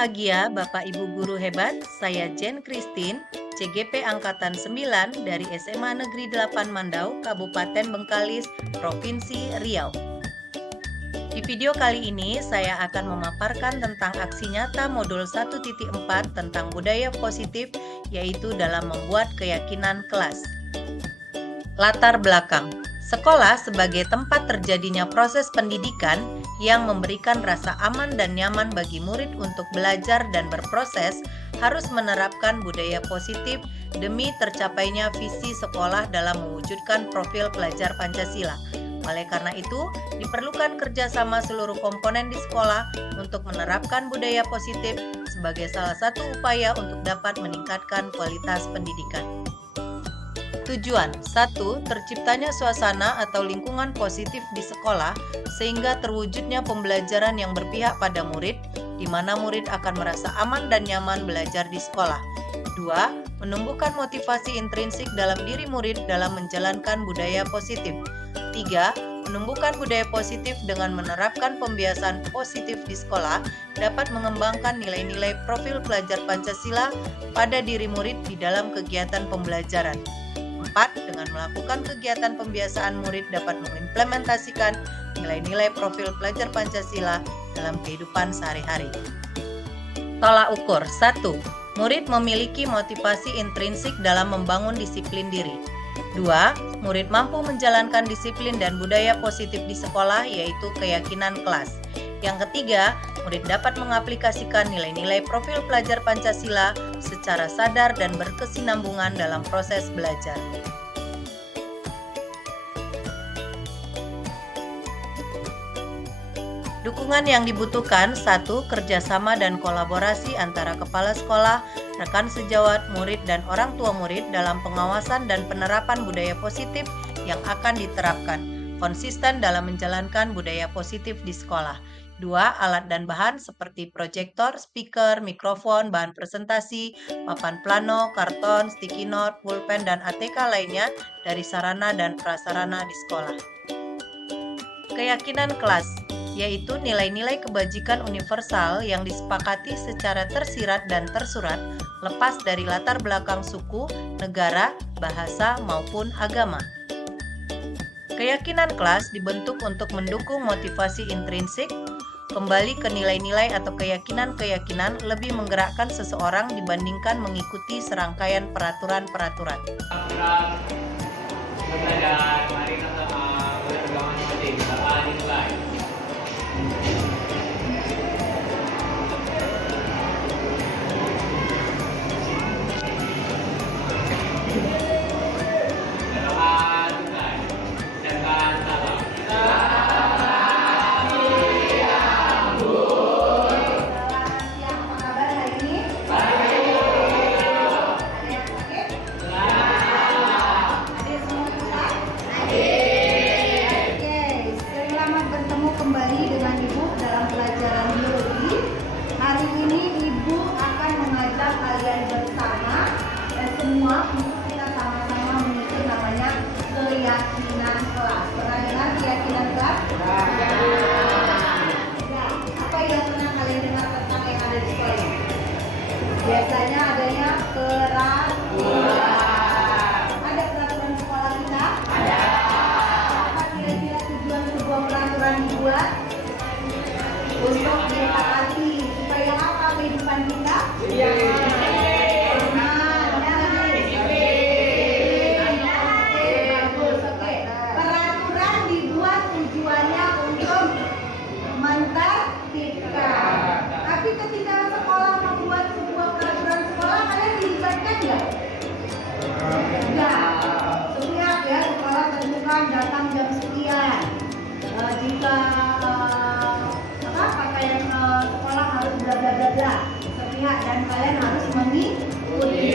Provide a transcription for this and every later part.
berbahagia Bapak Ibu guru hebat, saya Jen Christine, CGP Angkatan 9 dari SMA Negeri 8 Mandau, Kabupaten Bengkalis, Provinsi Riau. Di video kali ini saya akan memaparkan tentang aksi nyata modul 1.4 tentang budaya positif, yaitu dalam membuat keyakinan kelas. Latar belakang. Sekolah sebagai tempat terjadinya proses pendidikan yang memberikan rasa aman dan nyaman bagi murid untuk belajar dan berproses harus menerapkan budaya positif demi tercapainya visi sekolah dalam mewujudkan profil pelajar Pancasila. Oleh karena itu, diperlukan kerjasama seluruh komponen di sekolah untuk menerapkan budaya positif sebagai salah satu upaya untuk dapat meningkatkan kualitas pendidikan. Tujuan 1. Terciptanya suasana atau lingkungan positif di sekolah sehingga terwujudnya pembelajaran yang berpihak pada murid, di mana murid akan merasa aman dan nyaman belajar di sekolah. 2. Menumbuhkan motivasi intrinsik dalam diri murid dalam menjalankan budaya positif. 3. Menumbuhkan budaya positif dengan menerapkan pembiasaan positif di sekolah dapat mengembangkan nilai-nilai profil pelajar Pancasila pada diri murid di dalam kegiatan pembelajaran. 4. Dengan melakukan kegiatan pembiasaan, murid dapat mengimplementasikan nilai-nilai profil pelajar Pancasila dalam kehidupan sehari-hari. Tolak ukur 1. Murid memiliki motivasi intrinsik dalam membangun disiplin diri. 2. Murid mampu menjalankan disiplin dan budaya positif di sekolah, yaitu keyakinan kelas. Yang ketiga, murid dapat mengaplikasikan nilai-nilai profil pelajar Pancasila secara sadar dan berkesinambungan dalam proses belajar. Dukungan yang dibutuhkan 1. Kerjasama dan kolaborasi antara kepala sekolah, rekan sejawat, murid, dan orang tua murid dalam pengawasan dan penerapan budaya positif yang akan diterapkan. Konsisten dalam menjalankan budaya positif di sekolah. 2. Alat dan bahan seperti proyektor, speaker, mikrofon, bahan presentasi, papan plano, karton, sticky note, pulpen, dan ATK lainnya dari sarana dan prasarana di sekolah. Keyakinan kelas, yaitu nilai-nilai kebajikan universal yang disepakati secara tersirat dan tersurat, lepas dari latar belakang suku, negara, bahasa, maupun agama. Keyakinan kelas dibentuk untuk mendukung motivasi intrinsik, kembali ke nilai-nilai atau keyakinan-keyakinan lebih menggerakkan seseorang dibandingkan mengikuti serangkaian peraturan-peraturan. Untuk kita sama-sama mengikuti namanya keyakinan kelas. Pernah dengar keyakinan kelas? Ya, apa yang pernah kalian dengar tentang yang ada di sekolah? Biasanya adanya peraturan. Ada peraturan sekolah kita? Ada. Apa kira-kira tujuan sebuah peraturan dibuat? Untuk ditaati supaya apa kehidupan kita? Iya. Tapi ketika sekolah membuat sebuah peraturan sekolah, kalian dilibatkan nggak? Enggak. Setiap ya sekolah tentukan datang jam sekian. Jika pakaian sekolah harus bla bla bla bla. Sepihak dan kalian harus mengikuti.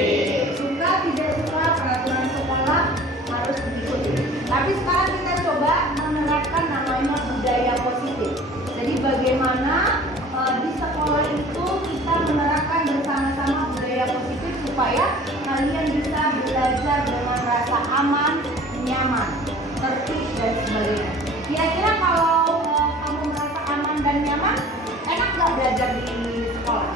Suka tidak suka peraturan sekolah harus diikuti. Tapi sekarang kita coba menerapkan namanya budaya positif. Jadi bagaimana di sekolah itu kita menerapkan bersama-sama budaya positif supaya kalian bisa belajar dengan rasa aman, nyaman, tertib dan sebagainya. Kira-kira kalau kamu merasa aman dan nyaman, enak nggak belajar di sekolah?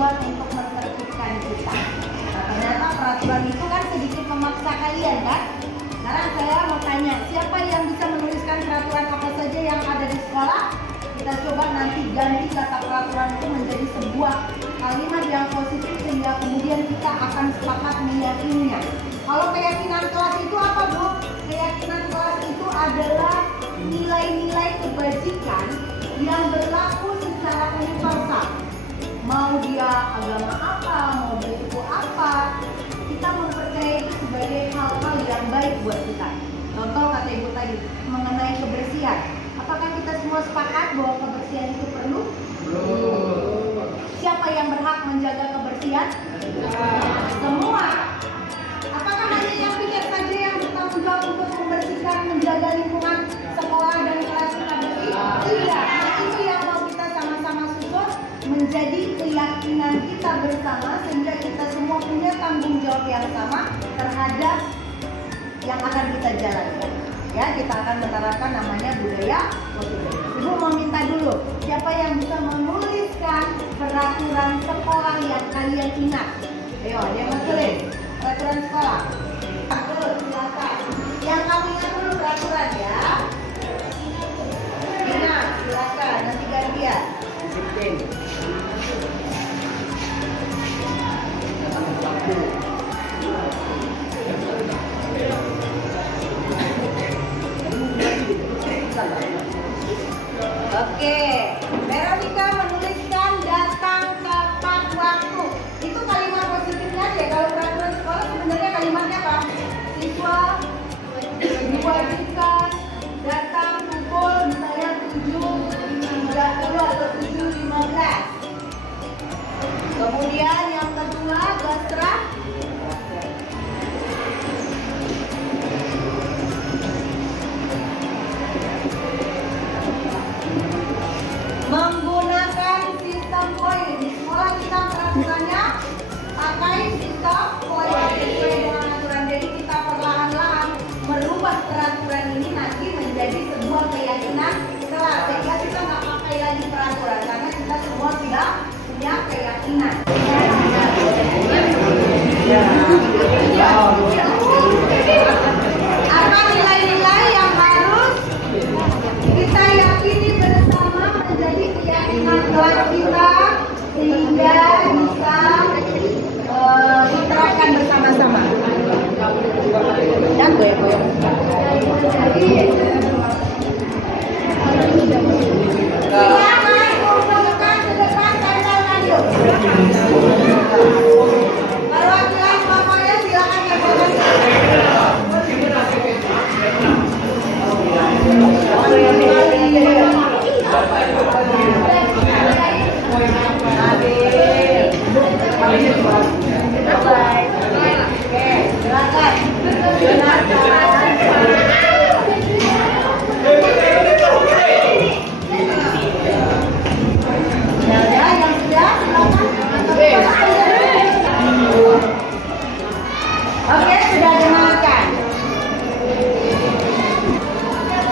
bertujuan untuk menertibkan kita. Nah, ternyata peraturan itu kan sedikit memaksa kalian kan? Sekarang saya mau tanya, siapa yang bisa menuliskan peraturan apa saja yang ada di sekolah? Kita coba nanti ganti kata peraturan itu menjadi sebuah kalimat yang positif sehingga kemudian kita akan sepakat meyakininya. Kalau keyakinan kelas itu apa, Bu? Keyakinan kelas itu adalah nilai-nilai kebajikan yang berlaku secara universal. Mau dia agama apa, mau bersuku apa, kita mempercayai itu sebagai hal-hal yang baik buat kita. Contoh kata Ibu tadi, mengenai kebersihan. Apakah kita semua sepakat bahwa kebersihan itu perlu? Siapa yang berhak menjaga kebersihan? Semua. Apakah hanya yang pikir saja yang bertanggung jawab untuk membersihkan, menjaga lingkungan sekolah dan kelas kita bersih? Tidak. Nah, itu yang mau kita sama-sama susun menjadi keyakinan kita bersama sehingga kita semua punya tanggung jawab yang sama terhadap yang akan kita jalankan. Ya, kita akan menerapkan namanya budaya positif. Ibu mau minta dulu, siapa yang bisa menuliskan peraturan sekolah yang kalian ingat? Ayo, ada yang mau tulis peraturan sekolah? Tulis, silakan. Yang kamu ingat dulu peraturan ya. Ingat, silakan. Nanti gantian. Disiplin. Oke, Veronica menuliskan datang tepat waktu. Itu kalimat positifnya aja. Kalau peraturan sekolah sebenarnya kalimatnya apa? Siswa diwajibkan datang pukul misalnya 7.30 atau 7.15. Kemudian yang kedua, Gastra. Menggunakan sistem poin. Di sekolah kita peraturannya pakai sistem poin sesuai dengan aturan. Jadi kita perlahan-lahan merubah peraturan ini nanti menjadi sebuah keyakinan kelas. Sehingga kita nggak pakai lagi peraturan karena kita semua sudah punya keyakinan. Apa nilai-nilai yang harus kita yakini bersama menjadi keyakinan kelas kita sehingga bisa diterapkan bersama-sama. Dan goyang-goyang. Silakan kumpulkan ke depan tempelkan yuk. Perwakilan bapaknya silakan tempelkan. Oke, sudah dengarkan.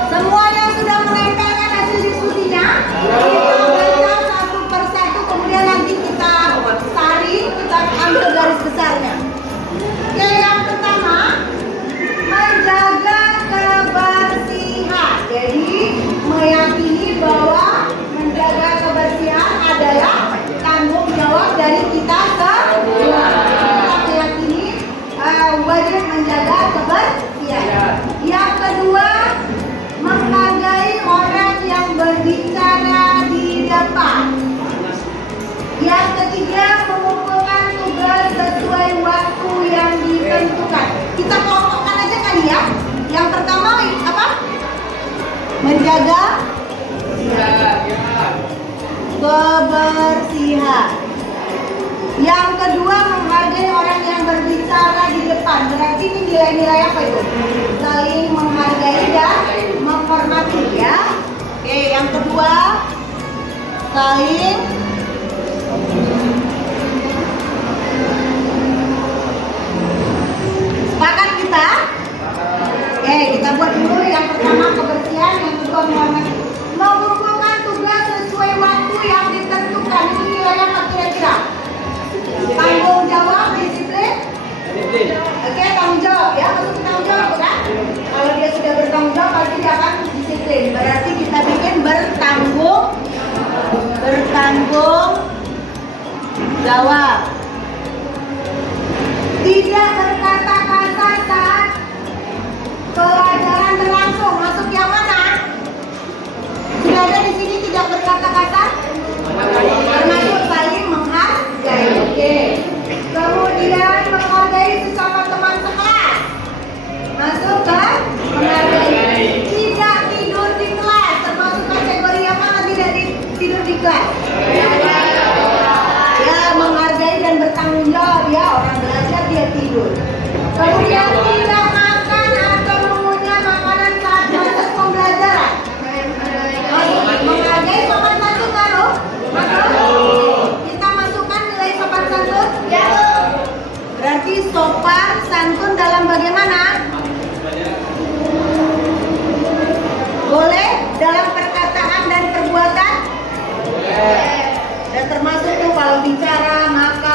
Semuanya sudah menempelkan hasil diskusinya. Kita baca satu persatu, kemudian nanti kita tarik, kita ambil garis besarnya. Oke, yang pertama, menjaga kebersihan. Jadi, meyakini bahwa menjaga kebersihan adalah tanggung jawab dari kita semua. Kita meyakini wajib menjaga kebersihan. Yang kedua, menghargai orang yang berbicara di depan. Yang ketiga, mengumpulkan tugas sesuai waktu yang ditentukan. Kita kelompokkan aja kali ya. Yang pertama apa? Menjaga kebersihan. Yang kedua, menghargai orang yang berbicara di depan. Berarti ini nilai-nilai apa itu? Saling menghargai dan menghormati ya. Oke, yang kedua, saling sepakat kita. Oke, kita buat dulu yang pertama kebersihan, yang kedua menghormati. Mengumpulkan tugas sesuai waktu yang ditentukan. Ini nilai apa kira-kira? tanggung jawab. Tidak berkata kasar saat pelajaran berlangsung. Masuk yang mana? Sudah ada di sini tidak berkata kasar? Termasuk saling menghargai. Oke. Kemudian menghargai sesama teman sekelas. Masuk kan? Menghargai. Tidak tidur di kelas. Termasuk kategori yang mana tidak tidur di kelas? Ya, menghargai dan bertanggung jawab ya. Orang belajar dia tidur. Kemudian tidak makan atau mengunyah makanan saat proses pembelajaran. Menghargai sopan santun kan loh? Kita masukkan nilai sopan santun? Ya. Berarti sopan santun dalam bagaimana? Boleh dalam perkataan dan perbuatan? Boleh. Dan termasuk tuh kalau bicara, makan,